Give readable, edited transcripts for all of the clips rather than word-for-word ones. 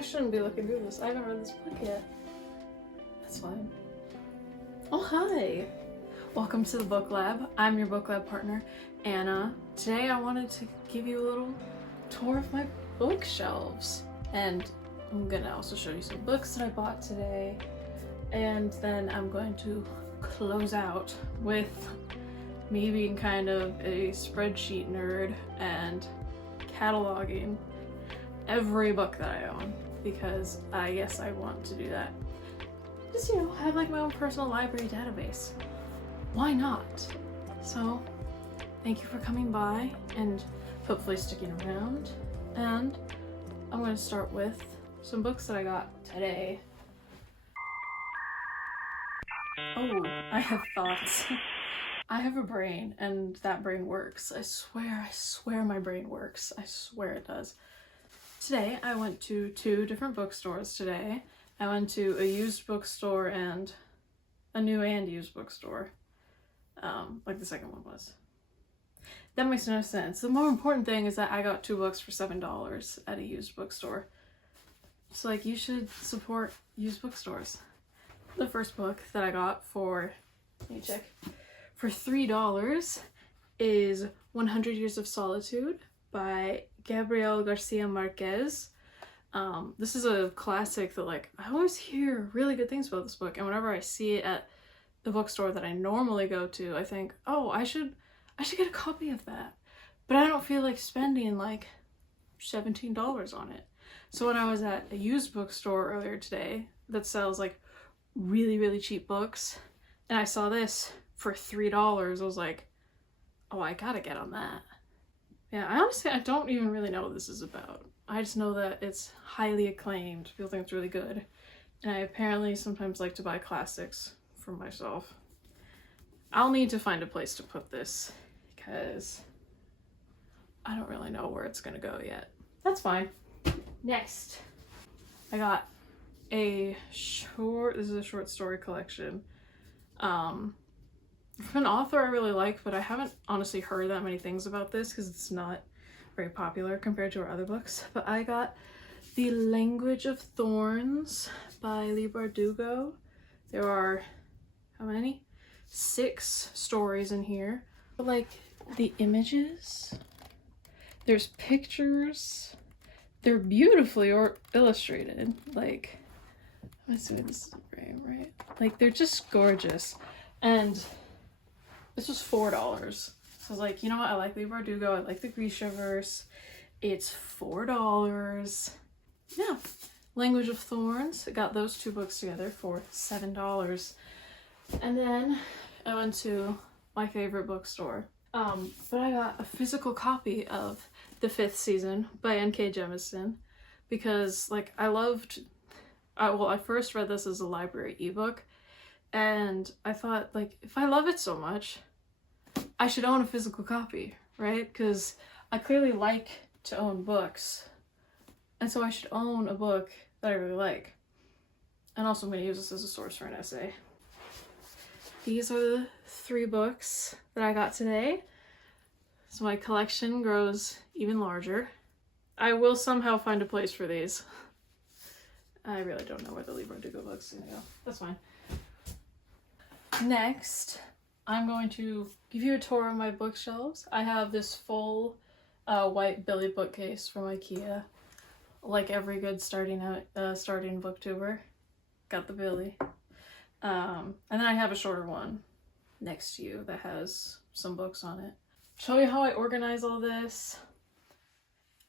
I shouldn't be looking through this. I haven't read this book yet. That's fine. Oh, hi. Welcome to the book lab. I'm your book lab partner, Anna. Today I wanted to give you a little tour of my bookshelves. And I'm gonna also show you some books that I bought today. And then I'm going to close out with me being kind of a spreadsheet nerd and cataloging every book that I own, because I guess I want to do that. Just, you know, have like my own personal library database. Why not? So, thank you for coming by and hopefully sticking around. And I'm going to start with some books that I got today. Oh, I have thoughts. I have a brain, and that brain works. I swear my brain works. I swear it does. Today, I went to 2 different bookstores today. I went to a used bookstore and a new and used bookstore. Like the second one was. That makes no sense. The more important thing is that I got 2 books for $7 at a used bookstore. So like, you should support used bookstores. The first book that I got for, let me check, for $3 is 100 Years of Solitude by Gabriel Garcia Marquez. This is a classic that, like, I always hear really good things about this book, and whenever I see it at the bookstore that I normally go to, I think, oh, I should get a copy of that. But I don't feel like spending like $17 on it. So when I was at a used bookstore earlier today that sells like really cheap books, and I saw this for $3, I was like, oh, I gotta get on that. Yeah, I don't even really know what this is about. I just know that it's highly acclaimed. People think it's really good. And I apparently sometimes like to buy classics for myself. I'll need to find a place to put this because I don't really know where it's gonna go yet. That's fine. Next, I got this is a short story collection. From an author I really like, but I haven't honestly heard that many things about this because it's not very popular compared to our other books. But I got The Language of Thorns by Leigh Bardugo. There are, how many? 6 stories in here. But like, the images, there's pictures, they're beautifully illustrated. Like, I'm assuming this is a frame, right? Like, they're just gorgeous. And this was $4. So I was like, you know what? I like Leigh Bardugo. I like the Grishaverse. It's $4. Yeah. Language of Thorns. I got those 2 books together for $7. And then I went to my favorite bookstore. But I got a physical copy of the 5th season by N.K. Jemisin because, like, I first read this as a library ebook, and I thought, like, if I love it so much, I should own a physical copy, right? Because I clearly like to own books, and so I should own a book that I really like. And also I'm going to use this as a source for an essay. These are the 3 books that I got today, so my collection grows even larger. I will somehow find a place for these. I really don't know where the Leigh Bardugo books are going to go. That's fine. Next, I'm going to give you a tour of my bookshelves. I have this full white Billy bookcase from IKEA. Like every good starting booktuber, got the Billy. And then I have a shorter one next to you that has some books on it. Show you how I organize all this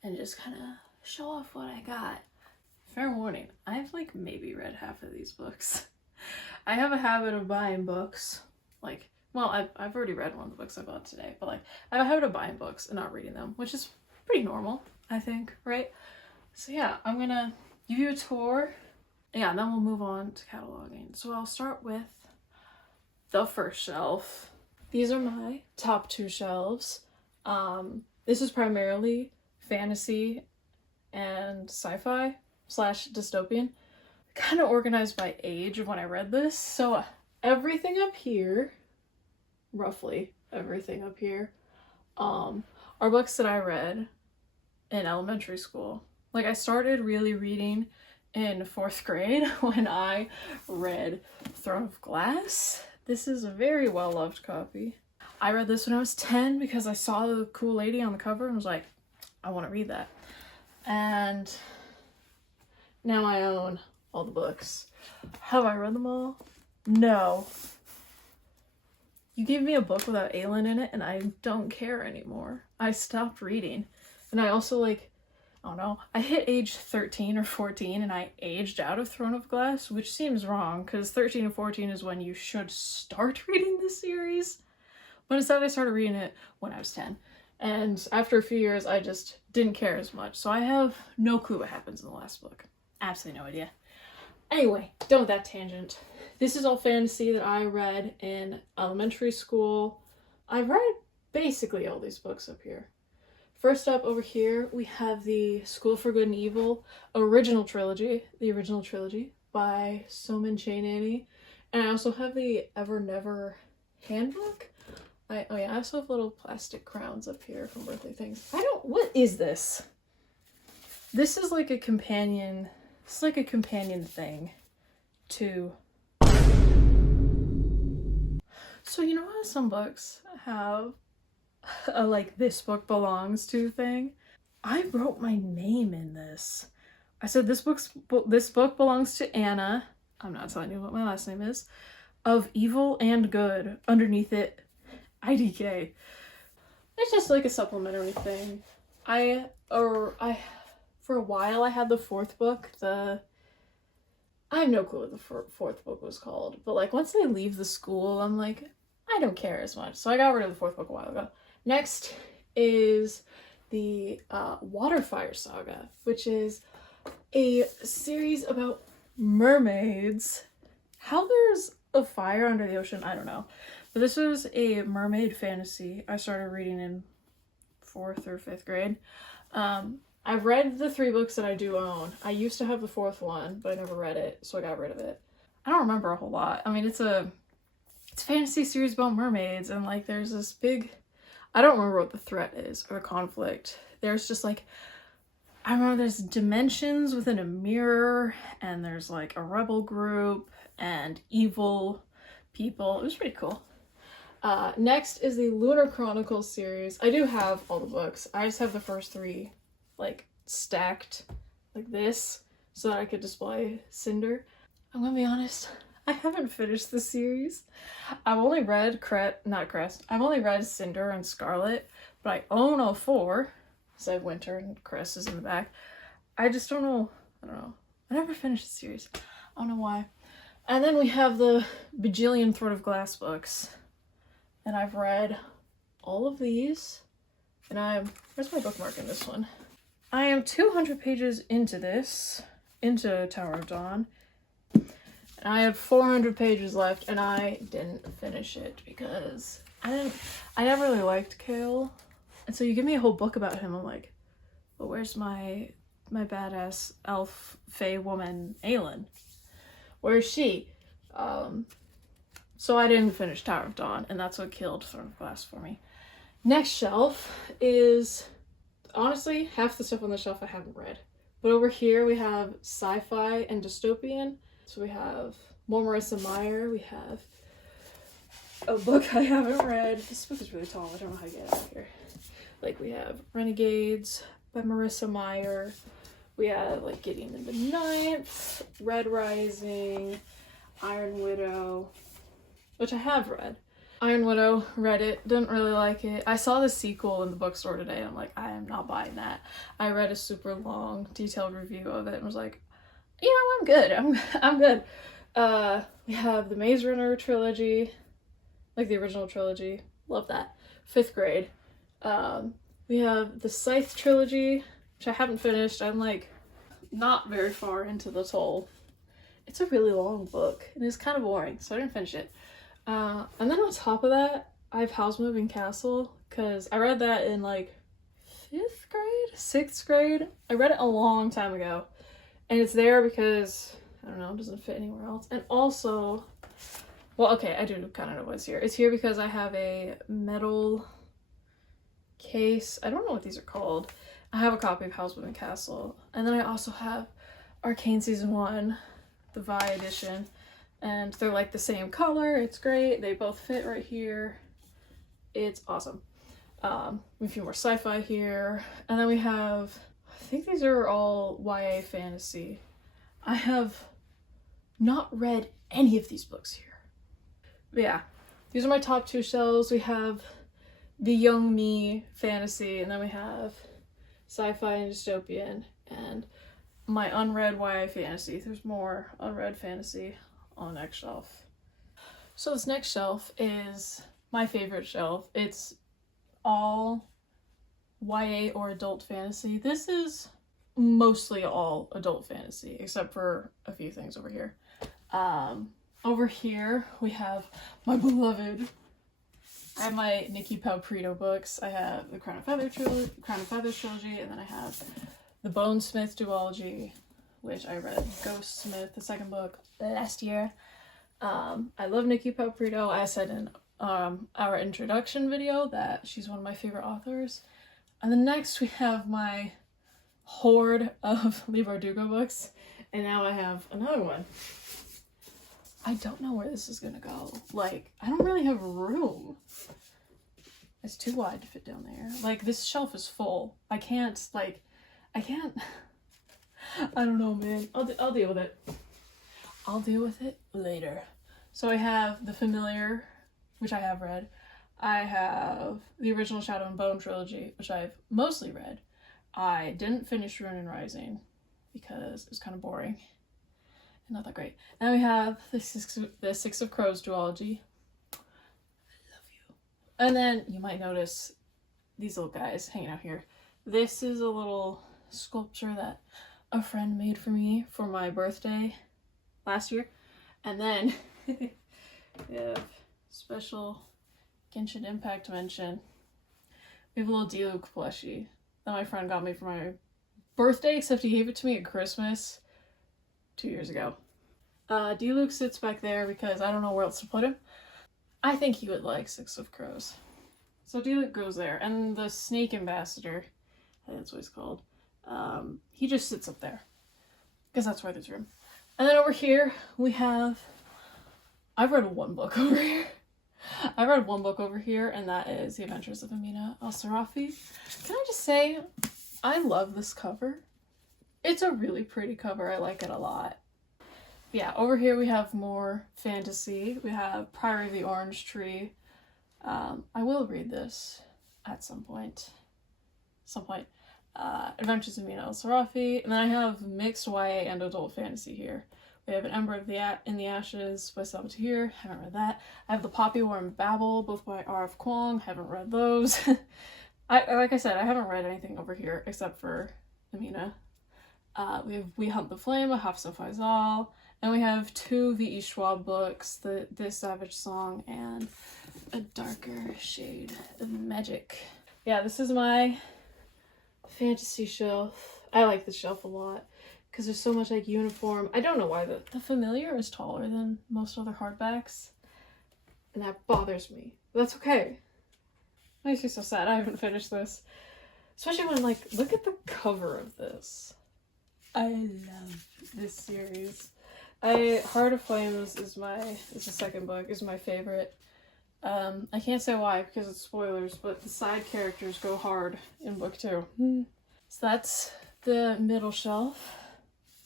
and just kind of show off what I got. Fair warning, I've like maybe read half of these books. I have a habit of buying books, like, well, I've already read one of the books I bought today, but like, I have a habit of buying books and not reading them, which is pretty normal, I think, right? So yeah, I'm gonna give you a tour. Yeah, and then we'll move on to cataloging. So I'll start with the first shelf. These are my top 2 shelves. This is primarily fantasy and sci-fi / dystopian. Kind of organized by age of when I read this. So everything up here, roughly everything up here, are books that I read in elementary school. Like, I started really reading in 4th grade when I read Throne of Glass. This is a very well-loved copy. I read this when I was 10 because I saw the cool lady on the cover and was like, I want to read that. And now I own all the books. Have I read them all? No. You gave me a book without Aelin in it and I don't care anymore. I stopped reading. And I also, like, I don't know, I hit age 13 or 14 and I aged out of Throne of Glass, which seems wrong because 13 and 14 is when you should start reading this series. But instead I started reading it when I was 10. And after a few years, I just didn't care as much. So I have no clue what happens in the last book. Absolutely no idea. Anyway, done with that tangent. This is all fantasy that I read in elementary school. I've read basically all these books up here. First up over here, we have the School for Good and Evil original trilogy, the original trilogy by Soman Chainani. And I also have the Ever Never handbook. I also have little plastic crowns up here from birthday things. What is this? This is like a companion, it's like a companion thing to, so you know how some books have a like this book belongs to thing? I wrote my name in this. I said this book belongs to Anna, I'm not telling you what my last name is, of Evil and Good. Underneath it, IDK. It's just like a supplementary thing. For a while I had the 4th book, I have no clue what the 4th book was called, but like once I leave the school, I'm like, I don't care as much. So I got rid of the 4th book a while ago. Next is the Waterfire Saga, which is a series about mermaids. How there's a fire under the ocean, I don't know. But this was a mermaid fantasy I started reading in 4th or 5th grade. I've read the 3 books that I do own. I used to have the 4th one, but I never read it, so I got rid of it. I don't remember a whole lot. I mean, it's a fantasy series about mermaids, and like there's this big, I don't remember what the threat is or the conflict. There's just like, I remember there's dimensions within a mirror, and there's like a rebel group and evil people. It was pretty cool. Next is the Lunar Chronicles series. I do have all the books. I just have the first 3 like stacked like this so that I could display Cinder. I'm gonna be honest, I haven't finished the series. I've only read I've only read Cinder and Scarlet, but I own all 4. So I have Winter and Cress is in the back. I just don't know. I don't know. I never finished the series. I don't know why. And then we have the bajillion Throne of Glass books. And I've read all of these. And where's my bookmark in this one? I am 200 pages into Tower of Dawn. And I have 400 pages left, and I didn't finish it because I never really liked Kale. And so you give me a whole book about him, I'm like, well, where's my badass elf fae woman, Aelin? Where is she? So I didn't finish Tower of Dawn, and that's what killed Throne of Glass for me. Next shelf is, honestly, half the stuff on the shelf I haven't read. But over here we have sci-fi and dystopian. So we have more Marissa Meyer. We have a book I haven't read. This book is really tall. I don't know how to get it out of here. Like we have Renegades by Marissa Meyer. We have like Gideon and the Ninth, Red Rising, Iron Widow, which I have read. Iron Widow, read it, didn't really like it. I saw the sequel in the bookstore today and I'm like, I am not buying that. I read a super long, detailed review of it and was like, you know, I'm good. I'm good. We have the Maze Runner trilogy, like the original trilogy. Love that. 5th grade. We have the Scythe trilogy, which I haven't finished. I'm like not very far into the toll. It's a really long book and it's kind of boring, so I didn't finish it. And then on top of that, I have House Moving Castle, because I read that in like 5th grade, 6th grade. I read it a long time ago, and it's there because, I don't know, it doesn't fit anywhere else. And also, well, okay, I do kind of know what's here. It's here because I have a metal case. I don't know what these are called. I have a copy of Howl's Moving Castle, and then I also have Arcane Season 1, the Vi edition, and they're like the same color. It's great. They both fit right here. It's awesome. We have a few more sci-fi here, and then we have, I think these are all YA fantasy. I have not read any of these books here. But yeah, these are my top 2 shelves. We have the young me fantasy, and then we have sci-fi and dystopian, and my unread YA fantasy. There's more unread fantasy on the next shelf. So this next shelf is my favorite shelf. It's all YA or adult fantasy. This is mostly all adult fantasy, except for a few things over here. Over here we have my beloved, I have my Nikki Palprito books. I have the Crown of Feathers trilogy, and then I have the Bonesmith duology, which I read Ghostsmith, the second book, last year. I love Nikki Palprito. I said in our introduction video that she's one of my favorite authors. And then next we have my hoard of Leigh Bardugo books, and now I have another one. I don't know where this is gonna go. Like, I don't really have room. It's too wide to fit down there. Like, this shelf is full. I can't. I don't know, man. I'll deal with it. I'll deal with it later. So I have The Familiar, which I have read. I have the original Shadow and Bone trilogy, which I've mostly read. I didn't finish Ruin and Rising because it was kind of boring. Not that great. Then we have the Six of Crows duology. I love you. And then you might notice these little guys hanging out here. This is a little sculpture that a friend made for me for my birthday last year. And then we have special Genshin Impact mention. We have a little Diluc plushie that my friend got me for my birthday, except he gave it to me at Christmas 2 years ago. Diluc sits back there because I don't know where else to put him. I think he would like Six of Crows. So Diluc goes there. And the Snake Ambassador, I think that's what he's called, he just sits up there. Because that's where there's room. And then over here, we have... I've read one book over here. I've read one book over here, and that is The Adventures of Amina al-Sarafi. Can I just say, I love this cover. It's a really pretty cover. I like it a lot. Yeah, over here we have more fantasy. We have Priory of the Orange Tree. I will read this at some point. Adventures of Amina al-Sarafi. And then I have mixed YA and adult fantasy here. We have An Ember in the Ashes by Salma Tahir. Haven't read that. I have The Poppy War and Babel, both by R.F. Kuang. Haven't read those. Like I said, I haven't read anything over here except for Amina. We have We Hunt the Flame, a Hafsa Faisal, and we have 2 V.E. Schwab books, This Savage Song and A Darker Shade of Magic. Yeah, this is my fantasy shelf. I like this shelf a lot because there's so much like uniform. I don't know why the Familiar is taller than most other hardbacks, and that bothers me. But that's okay. Makes me so sad I haven't finished this. Especially when, like, look at the cover of this. I love this series. Heart of Flames is the second book, is my favorite. I can't say why because it's spoilers, but the side characters go hard in book 2. So that's the middle shelf.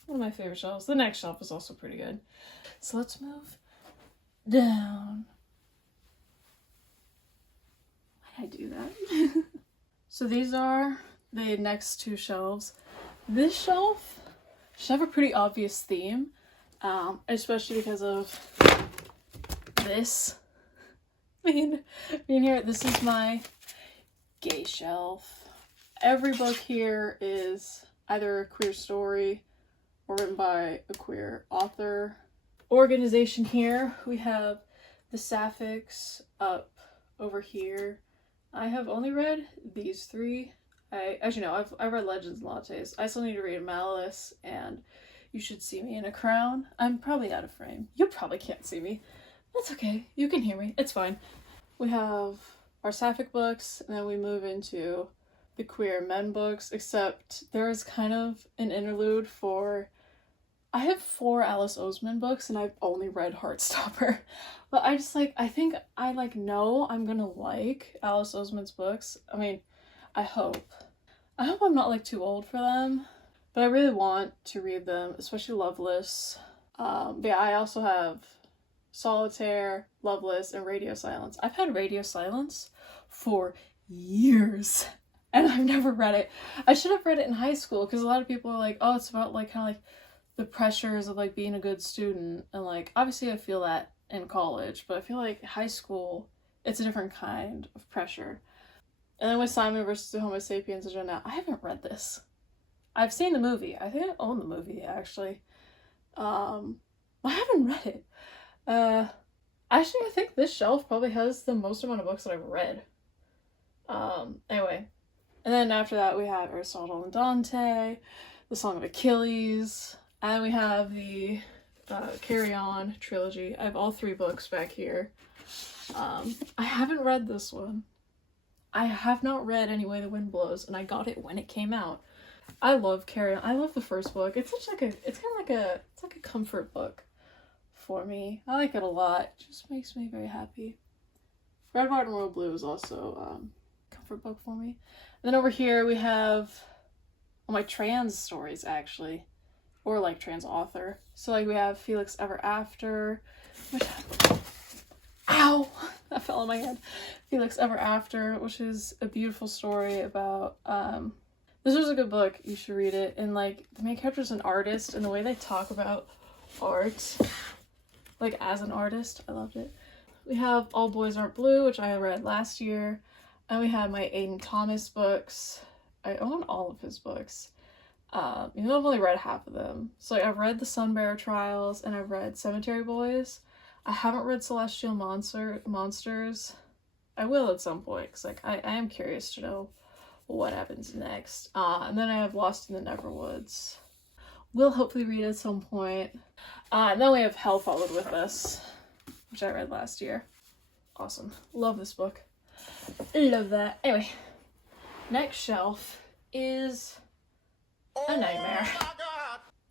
One of my favorite shelves. The next shelf is also pretty good. So let's move down. Why did I do that? So these are the next 2 shelves. This shelf should have a pretty obvious theme, especially because of this. Being here, this is my gay shelf. Every book here is either a queer story or written by a queer author. Organization here, we have the Sapphics up over here. I have only read these 3. I've read Legends and Lattes. I still need to read Malice and You Should See Me in a Crown. I'm probably out of frame. You probably can't see me. That's okay. You can hear me. It's fine. We have our Sapphic books, and then we move into the queer men books, except there is kind of an interlude for... I have 4 Alice Oseman books and I've only read Heartstopper. But I just like, I think I like know I'm gonna like Alice Oseman's books. I mean, I hope. I hope I'm not like too old for them, but I really want to read them, especially Loveless. But yeah, I also have Solitaire, Loveless, and Radio Silence. I've had Radio Silence for years and I've never read it. I should have read it in high school because a lot of people are like, oh, it's about like kind of like the pressures of like being a good student, and like obviously I feel that in college, but I feel like high school it's a different kind of pressure. And then with Simon versus the Homo sapiens agenda, I haven't read this. I've seen the movie. I think I own the movie actually. I haven't read it. Actually I think this shelf probably has the most amount of books that I've read. Anyway. And then after that we have Aristotle and Dante, the Song of Achilles, and we have the Carry On trilogy. I have all 3 books back here. I haven't read this one. I have not read Any Way the Wind Blows, and I got it when it came out. I love Carry On. I love the first book. It's such like it's like a comfort book for me. I like it a lot. It just makes me very happy. Red, White, and Royal Blue is also a comfort book for me. And then over here we have my trans stories actually. Or like trans author. So like we have Felix Ever After, which, ow, that fell on my head. Felix Ever After, which is a beautiful story about, this was a good book, you should read it. And like the main character is an artist, and the way they talk about art, like as an artist, I loved it. We have All Boys Aren't Blue, which I read last year. And we have my Aiden Thomas books. I own all of his books. Even though I've only read half of them. So like, I've read The Sunbearer Trials and I've read Cemetery Boys. I haven't read Celestial Monsters. I will at some point because like I am curious to know what happens next. And then I have Lost in the Neverwoods. We'll hopefully read at some point. And then we have Hell Followed With Us, which I read last year. Awesome. Love this book. Love that. Anyway, next shelf is a nightmare.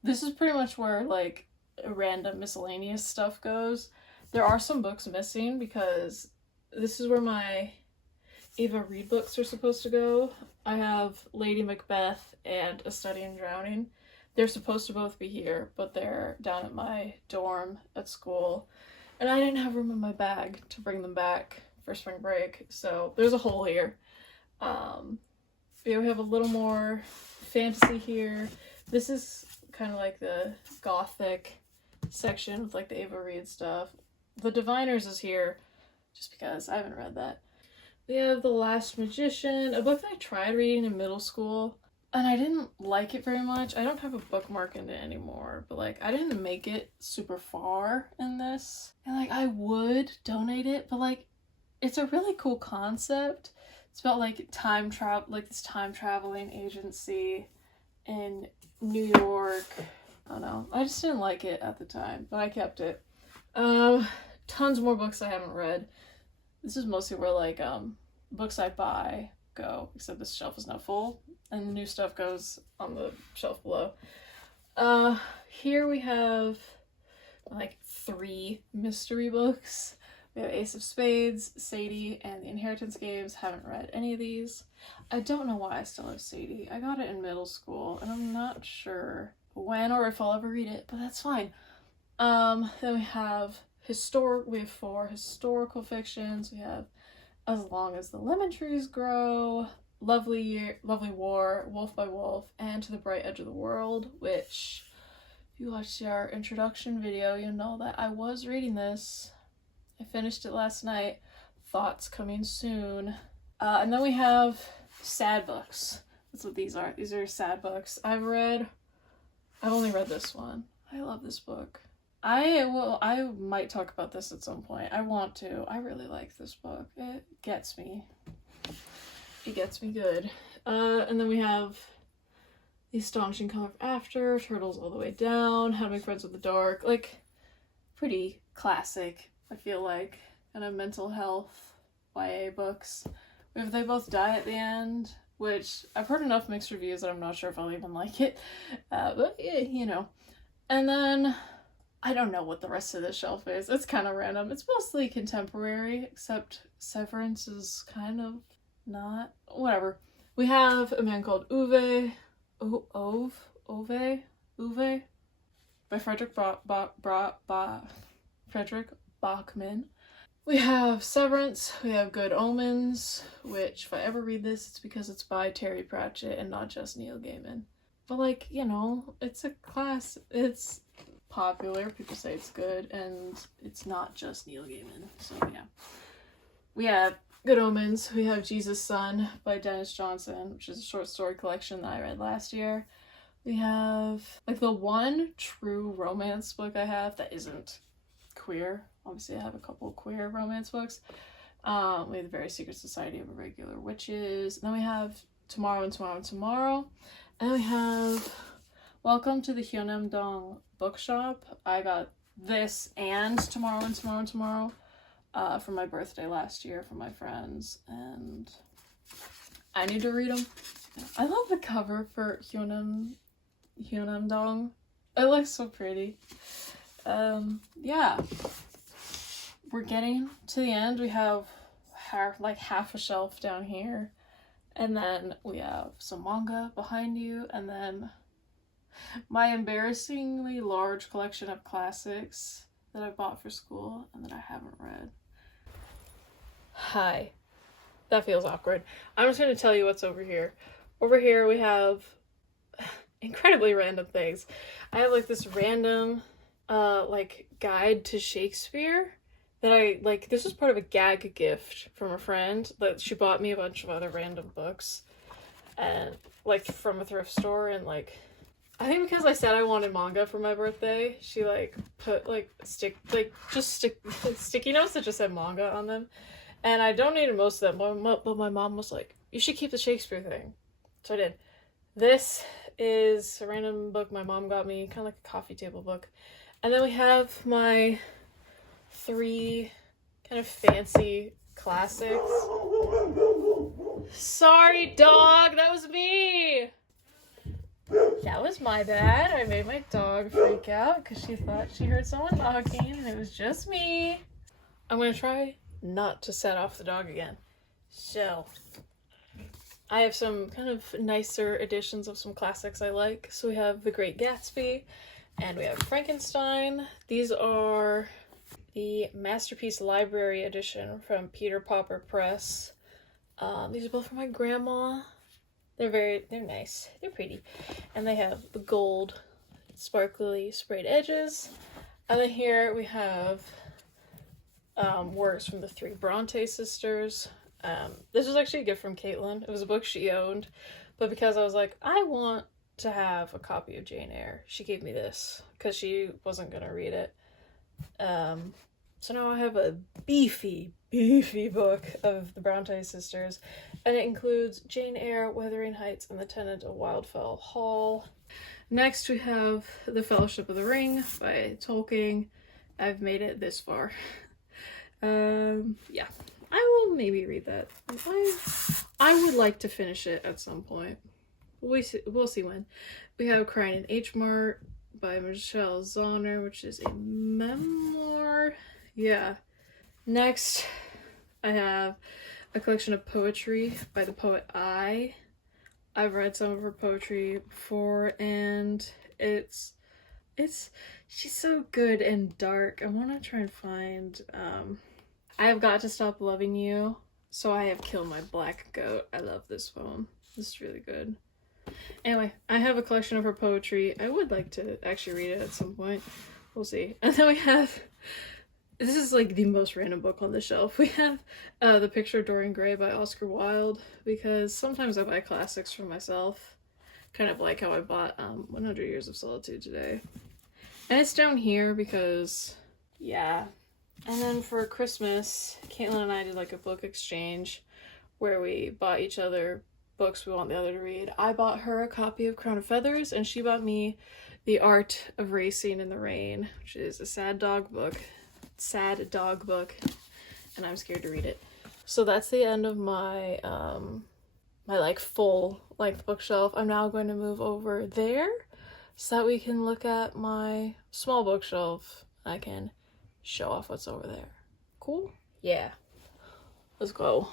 This is pretty much where like random miscellaneous stuff goes. There are some books missing because this is where my Ava Reid books are supposed to go. I have Lady Macbeth and A Study in Drowning. They're supposed to both be here, but they're down at my dorm at school. And I didn't have room in my bag to bring them back for spring break, so there's a hole here. Yeah, we have a little more fantasy here. This is kind of like the gothic section with like the Ava Reid stuff. The Diviners is here just because I haven't read that. We have The Last Magician, a book that I tried reading in middle school and I didn't like it very much. I don't have a bookmark in it anymore, but like I didn't make it super far in this. And like I would donate it, but like it's a really cool concept. It's about like time travel, like this time traveling agency in New York. I don't know. I just didn't like it at the time, but I kept it. Tons more books I haven't read. This is mostly where like books I buy go, except this shelf is now full and the new stuff goes on the shelf below. Here we have like 3 mystery books. We have Ace of Spades, Sadie, and the Inheritance Games. Haven't read any of these. I don't know why I still have Sadie. I got it in middle school, and I'm not sure when or if I'll ever read it, but that's fine. Then we have 4 historical fictions. We have As Long as the Lemon Trees Grow, Lovely War, Wolf by Wolf, and To the Bright Edge of the World, which, if you watched our introduction video, you know that I was reading this. I finished it last night. Thoughts coming soon. And then we have sad books. That's what these are. These are sad books. I've only read this one. I love this book. I might talk about this at some point. I want to. I really like this book. It gets me. It gets me good. And then we have The Astonishing Color of After, Turtles All the Way Down, How to Make Friends with the Dark. Like, pretty classic, I feel like, kind of mental health YA books. We have They Both Die at the End, which I've heard enough mixed reviews that I'm not sure if I'll even like it. But yeah, you know. And then I don't know what the rest of the shelf is. It's kind of random. It's mostly contemporary, except Severance is kind of not. Whatever. We have a man called Uwe by Frederick Bachman. We have Severance, we have Good Omens, which if I ever read this, it's because it's by Terry Pratchett and not just Neil Gaiman. But like, you know, it's a class, it's popular, people say it's good, and it's not just Neil Gaiman, so yeah. We have Good Omens, we have Jesus' Son by Dennis Johnson, which is a short story collection that I read last year. We have, like, the one true romance book I have that isn't queer. Obviously, I have a couple queer romance books. We have The Very Secret Society of Irregular Witches. And then we have Tomorrow and Tomorrow and Tomorrow. And then we have Welcome to the Hyeonam-dong Bookshop. I got this and Tomorrow and Tomorrow and Tomorrow for my birthday last year from my friends. And I need to read them. I love the cover for Hyeonam-dong. It looks so pretty. Yeah. We're getting to the end. We have half a shelf down here. And then we have some manga behind you. And then my embarrassingly large collection of classics that I bought for school and that I haven't read. Hi. That feels awkward. I'm just going to tell you what's over here. Over here we have incredibly random things. I have like this random guide to Shakespeare that I like. This was part of a gag gift from a friend that she bought me a bunch of other random books and like from a thrift store, and like I think because I said I wanted manga for my birthday, she like put like sticky notes that just said manga on them, and I donated most of them, but my mom was like, you should keep the Shakespeare thing, so I did. This is a random book my mom got me, kind of like a coffee table book. And then we have my 3 kind of fancy classics. Sorry, dog, that was me! That was my bad. I made my dog freak out because she thought she heard someone talking and it was just me. I'm gonna try not to set off the dog again. So, I have some kind of nicer editions of some classics I like. So we have The Great Gatsby, and we have Frankenstein. These are the Masterpiece Library edition from Peter Popper Press. These are both from my grandma. They're nice. They're pretty. And they have the gold sparkly sprayed edges. And then here we have works from the 3 Bronte sisters. This was actually a gift from Caitlin. It was a book she owned, but because I was like, I want to have a copy of Jane Eyre, she gave me this because she wasn't gonna read it. So now I have a beefy book of the Bronte sisters, and it includes Jane Eyre, Wuthering Heights, and The Tenant of Wildfell Hall. Next we have The Fellowship of the Ring by Tolkien. I've made it this far. Yeah. I will maybe read that. I would like to finish it at some point. We'll see when. We have Crying in H Mart by Michelle Zauner, which is a memoir. Yeah. Next, I have a collection of poetry by the poet I. I've read some of her poetry before, and she's so good and dark. I want to try and find I Have Got to Stop Loving You, So I Have Killed My Black Goat. I love this poem. This is really good. Anyway, I have a collection of her poetry. I would like to actually read it at some point. We'll see. And then we have, this is like the most random book on the shelf. We have The Picture of Dorian Gray by Oscar Wilde, because sometimes I buy classics for myself. Kind of like how I bought 100 Years of Solitude today. And it's down here because, yeah. And then for Christmas, Caitlin and I did like a book exchange where we bought each other books we want the other to read. I bought her a copy of Crown of Feathers, and she bought me The Art of Racing in the Rain, which is a sad dog book, and I'm scared to read it. So that's the end of my my like full length bookshelf. I'm now going to move over there so that we can look at my small bookshelf. I can show off what's over there. Cool? Yeah. Let's go.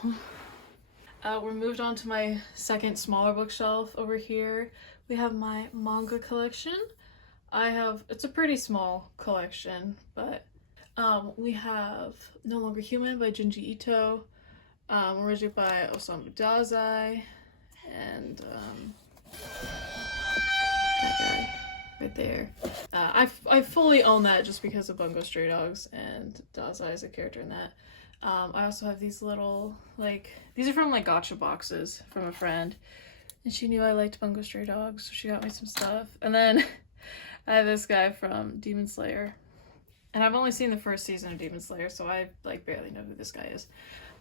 We're moved on to my second smaller bookshelf. Over here we have my manga collection. It's a pretty small collection, but we have No Longer Human by Junji Ito, originally by Osamu Dazai, and that guy right there. I fully own that just because of Bungo Stray Dogs, and Dazai is a character in that. I also have these little, these are from gotcha boxes from a friend, and she knew I liked Bungo Stray Dogs, so she got me some stuff. And then I have this guy from Demon Slayer, and I've only seen the first season of Demon Slayer, so I barely know who this guy is.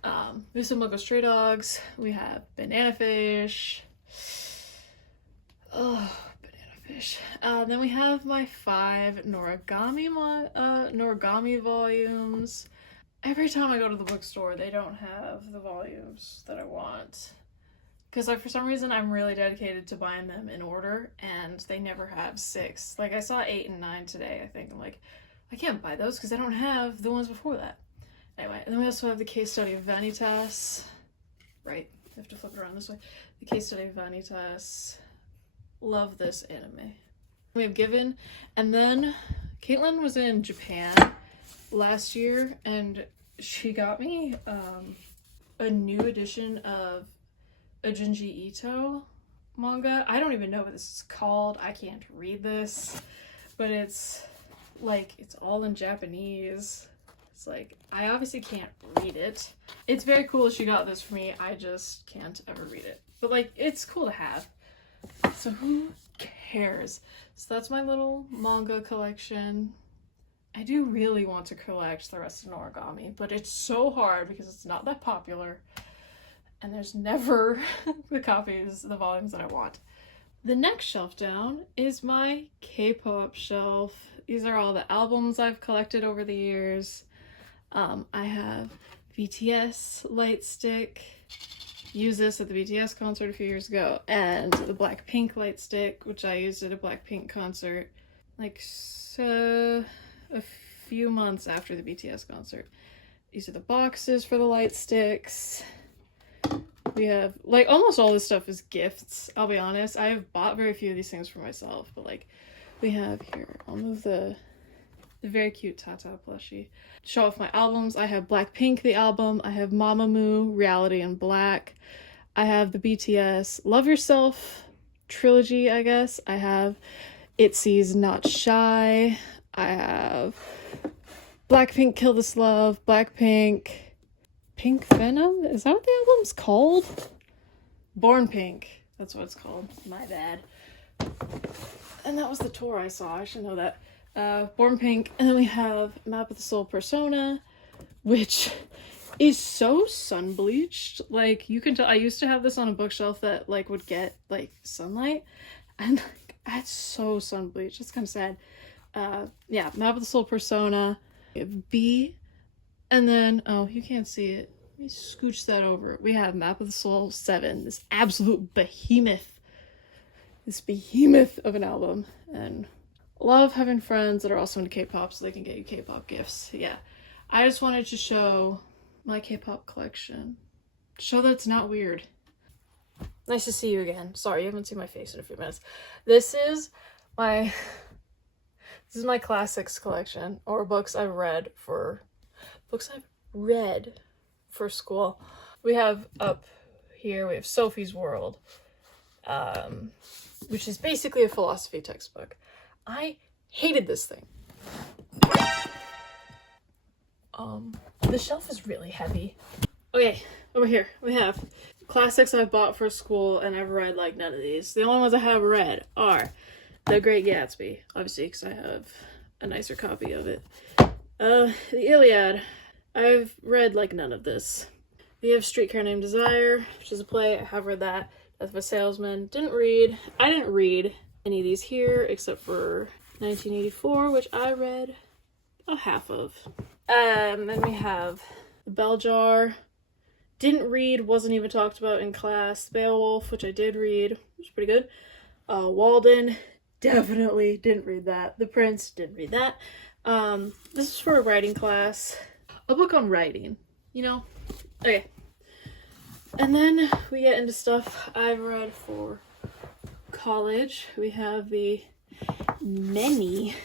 We have some Bungo Stray Dogs. We have Banana Fish. Oh, Banana Fish. Then we have my 5 Noragami volumes. Every time I go to the bookstore, they don't have the volumes that I want. Because for some reason, I'm really dedicated to buying them in order, and they never have 6. I saw 8 and 9 today, I think. I'm like, I can't buy those because I don't have the ones before that. Anyway, and then we also have the case study of Vanitas. Right, I have to flip it around this way. The case study of Vanitas. Love this anime. We have Given, and then Caitlin was in Japan last year, and she got me a new edition of a Junji Ito manga. I don't even know what this is called. I can't read this, but it's all in Japanese. It's I obviously can't read it. It's very cool that she got this for me. I just can't ever read it, but it's cool to have. So who cares? So that's my little manga collection. I do really want to collect the rest of Noragami, but it's so hard because it's not that popular, and there's never the volumes that I want. The next shelf down is my K-pop shelf. These are all the albums I've collected over the years. I have BTS Light Stick. Used this at the BTS concert a few years ago, and the Blackpink Light Stick, which I used at a Blackpink concert a few months after the BTS concert. These are the boxes for the light sticks. We have almost all this stuff is gifts, I'll be honest. I have bought very few of these things for myself, but we have here, I'll move the very cute Tata plushie. Show off my albums. I have Blackpink the album, I have Mamamoo, Reality in Black, I have the BTS Love Yourself trilogy, I guess. I have ITZY's Not Shy. I have Blackpink Kill This Love, Blackpink Pink Venom? Is that what the album's called? Born Pink. That's what it's called. My bad. And that was the tour I saw. I should know that. Born Pink. And then we have Map of the Soul Persona, which is so sun bleached. You can tell. I used to have this on a bookshelf that would get sunlight, and it's so sun bleached. It's kind of sad. Yeah, Map of the Soul Persona, B, and then, oh, you can't see it. Let me scooch that over. We have Map of the Soul 7, this absolute behemoth. This behemoth of an album, and love having friends that are also into K-pop so they can get you K-pop gifts. Yeah, I just wanted to show my K-pop collection. Show that it's not weird. Nice to see you again. Sorry, you haven't seen my face in a few minutes. This is my classics collection, or books I've read for school. We have up here, we have Sophie's World, which is basically a philosophy textbook. I hated this thing. The shelf is really heavy. Okay, over here we have classics I've bought for school and I've read none of these. The only ones I have read are The Great Gatsby, obviously because I have a nicer copy of it. The Iliad, I've read none of this. We have Streetcar Named Desire, which is a play. I have read that. Death of a Salesman. I didn't read any of these here except for 1984, which I read a half of. Then we have The Bell Jar, didn't read, wasn't even talked about in class. Beowulf, which I did read, was pretty good. Walden, definitely didn't read that. The Prince, didn't read that. This is for a writing class. A book on writing, you know? Okay. And then we get into stuff I've read for college. We have the many.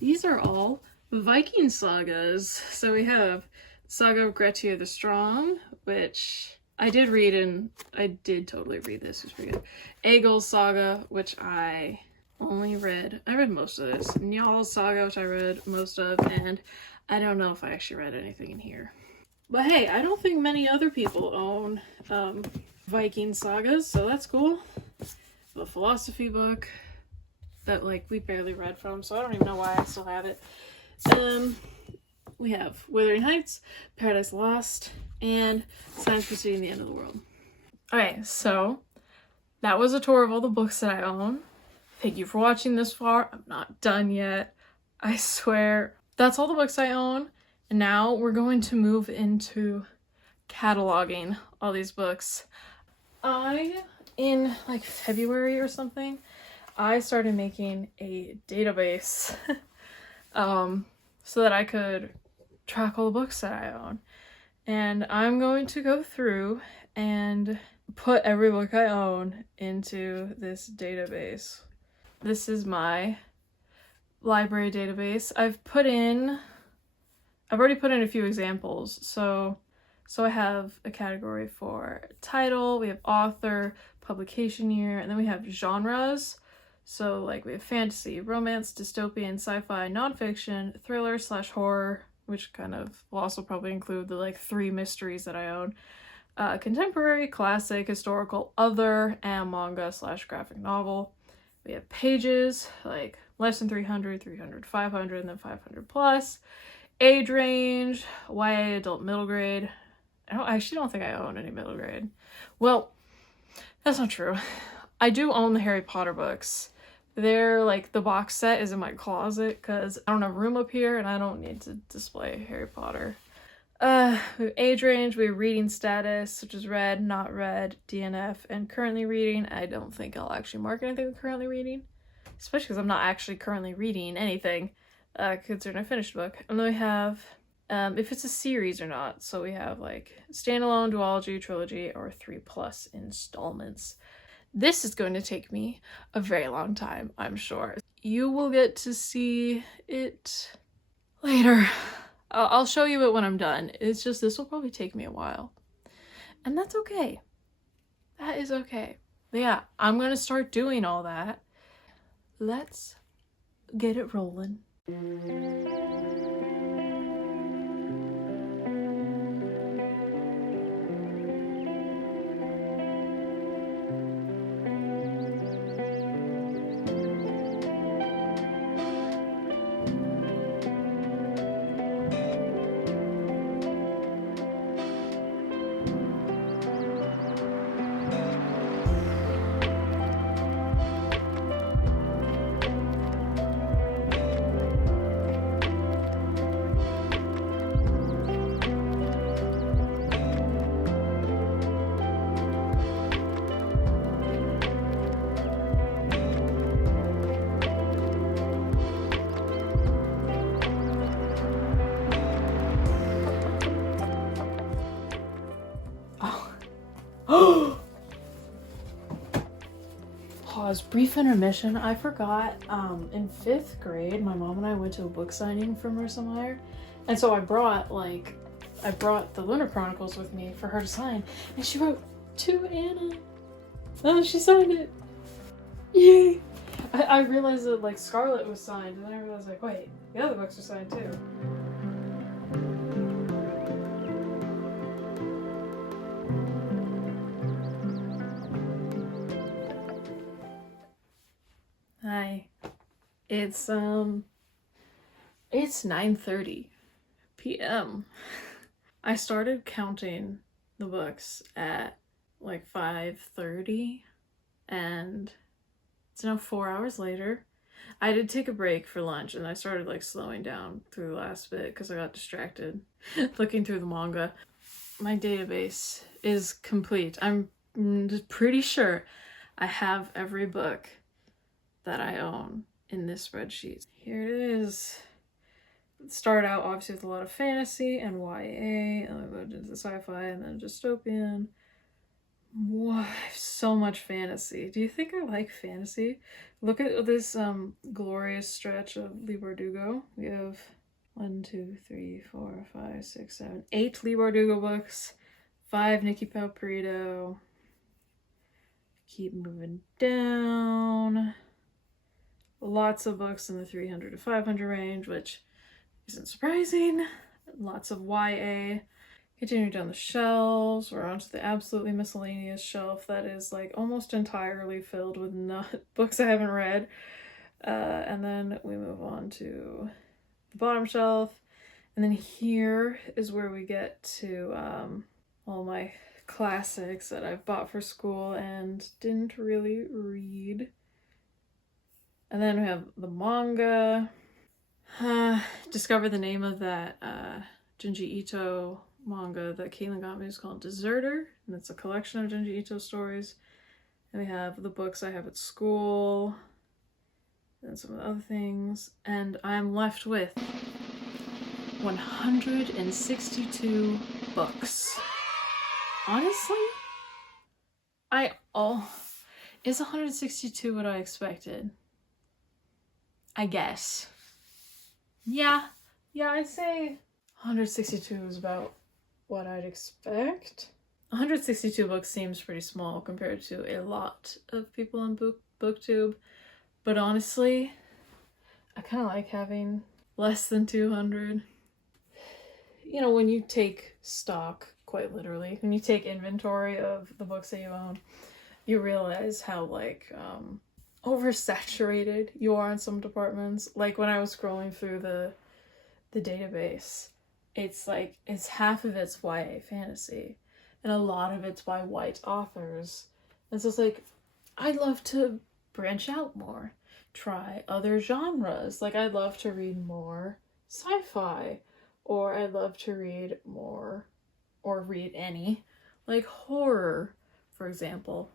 These are all Viking sagas. So we have Saga of Grettir the Strong, which I did read, and I did totally read this. It was pretty good. Egil's Saga, which I read most of this. Njaal's Saga, which I read most of, and I don't know if I actually read anything in here. But hey, I don't think many other people own Viking sagas, so that's cool. A philosophy book that like we barely read from, so I don't even know why I still have it. We have Wuthering Heights, Paradise Lost, and Signs Preceding the End of the World. Okay, so that was a tour of all the books that I own. Thank you for watching this far. I'm not done yet. I swear. That's all the books I own. And now we're going to move into cataloging all these books. In like February or something, I started making a database so that I could track all the books that I own. And I'm going to go through and put every book I own into this database. This is my library database. I've already put in a few examples. So I have a category for title, we have author, publication year, and then we have genres. So like we have fantasy, romance, dystopian, sci-fi, nonfiction, thriller / horror, which kind of will also probably include the like 3 mysteries that I own. Contemporary, classic, historical, other, and manga / graphic novel. We have pages, like less than 300, 300, 500, and then 500 plus. Age range, YA, adult, middle grade. I actually don't think I own any middle grade. Well, that's not true. I do own the Harry Potter books. They're like, the box set is in my closet because I don't have room up here and I don't need to display Harry Potter. We have age range, we have reading status, which is read, not read, DNF, and currently reading. I don't think I'll actually mark anything with currently reading, especially because I'm not actually currently reading anything, considering I finished a book. And then we have if it's a series or not. So we have like standalone, duology, trilogy, or 3+ installments. This is going to take me a very long time, I'm sure. You will get to see it later. I'll show you it when I'm done. It's just this will probably take me a while. And that's okay. That is okay. But yeah, I'm gonna start doing all that. Let's get it rolling. Pause, brief intermission. I forgot, in 5th grade, my mom and I went to a book signing from her somewhere. And so I brought the Lunar Chronicles with me for her to sign. And she wrote, "To Anna." Oh, she signed it. Yay! I realized that like Scarlet was signed, and then I realized like, wait, the other books are signed too. Hi. It's 9:30 p.m. I started counting the books at like 5:30, and it's now 4 hours later. I did take a break for lunch, and I started like slowing down through the last bit because I got distracted looking through the manga. my database is complete. I'm pretty sure I have every book that I own in this spreadsheet. Here it is. Start out obviously with a lot of fantasy and YA, and then go into the sci-fi and then dystopian. Wow, so much fantasy. Do you think I like fantasy? Look at this glorious stretch of Leigh Bardugo. We have 1, 2, 3, 4, 5, 6, 7, 8 Leigh Bardugo books, 5 Nikki Palperito. Keep moving down. Lots of books in the 300 to 500 range, which isn't surprising. Lots of YA. Continue down the shelves. We're onto the absolutely miscellaneous shelf that is like almost entirely filled with books I haven't read. And then we move on to the bottom shelf. And then here is where we get to all my classics that I've bought for school and didn't really read. And then we have the manga. Discover the name of that Junji Ito manga that Caitlin got me is called Deserter, and it's a collection of Junji Ito stories. And we have the books I have at school, and some of the other things, and I'm left with 162 books. Honestly, is 162 what I expected? I guess. Yeah, I'd say 162 is about what I'd expect. 162 books seems pretty small compared to a lot of people on BookTube, but honestly, I kind of like having less than 200. You know, when you take stock, quite literally, when you take inventory of the books that you own, you realize how like oversaturated you are in some departments. Like when I was scrolling through the database, it's like it's half of it's YA fantasy and a lot of it's by white authors. And so it's like I'd love to branch out more, try other genres. Like I'd love to read more sci-fi, or I'd love to read more, or read any, like horror, for example.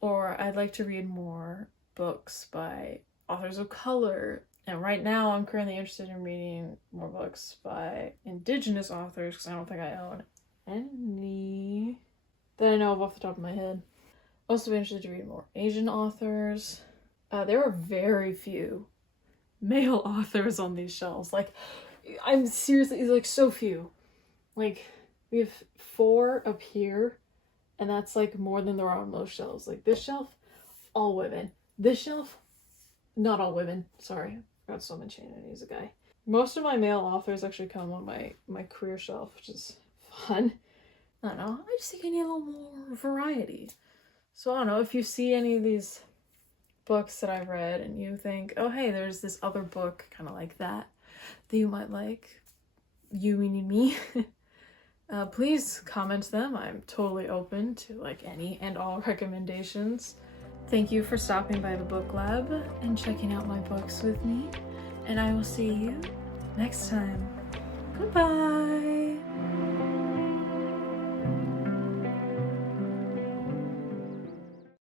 Or I'd like to read more books by authors of color. And right now I'm currently interested in reading more books by Indigenous authors because I don't think I own any that I know of off the top of my head. Also be interested to read more Asian authors. There are very few male authors on these shelves. Like, I'm seriously, like, so few. Like, we have 4 up here, and that's like more than there are on most shelves. Like this shelf, all women. This shelf, not all women. Sorry, I forgot so much. He's a guy. Most of my male authors actually come on my career shelf, which is fun. I don't know. I just think I need a little more variety. So I don't know if you see any of these books that I've read and you think, oh hey, there's this other book kind of like that you might like. You meaning me. Please comment them. I'm totally open to like any and all recommendations. Thank you for stopping by the book lab and checking out my books with me, and I will see you next time. Goodbye.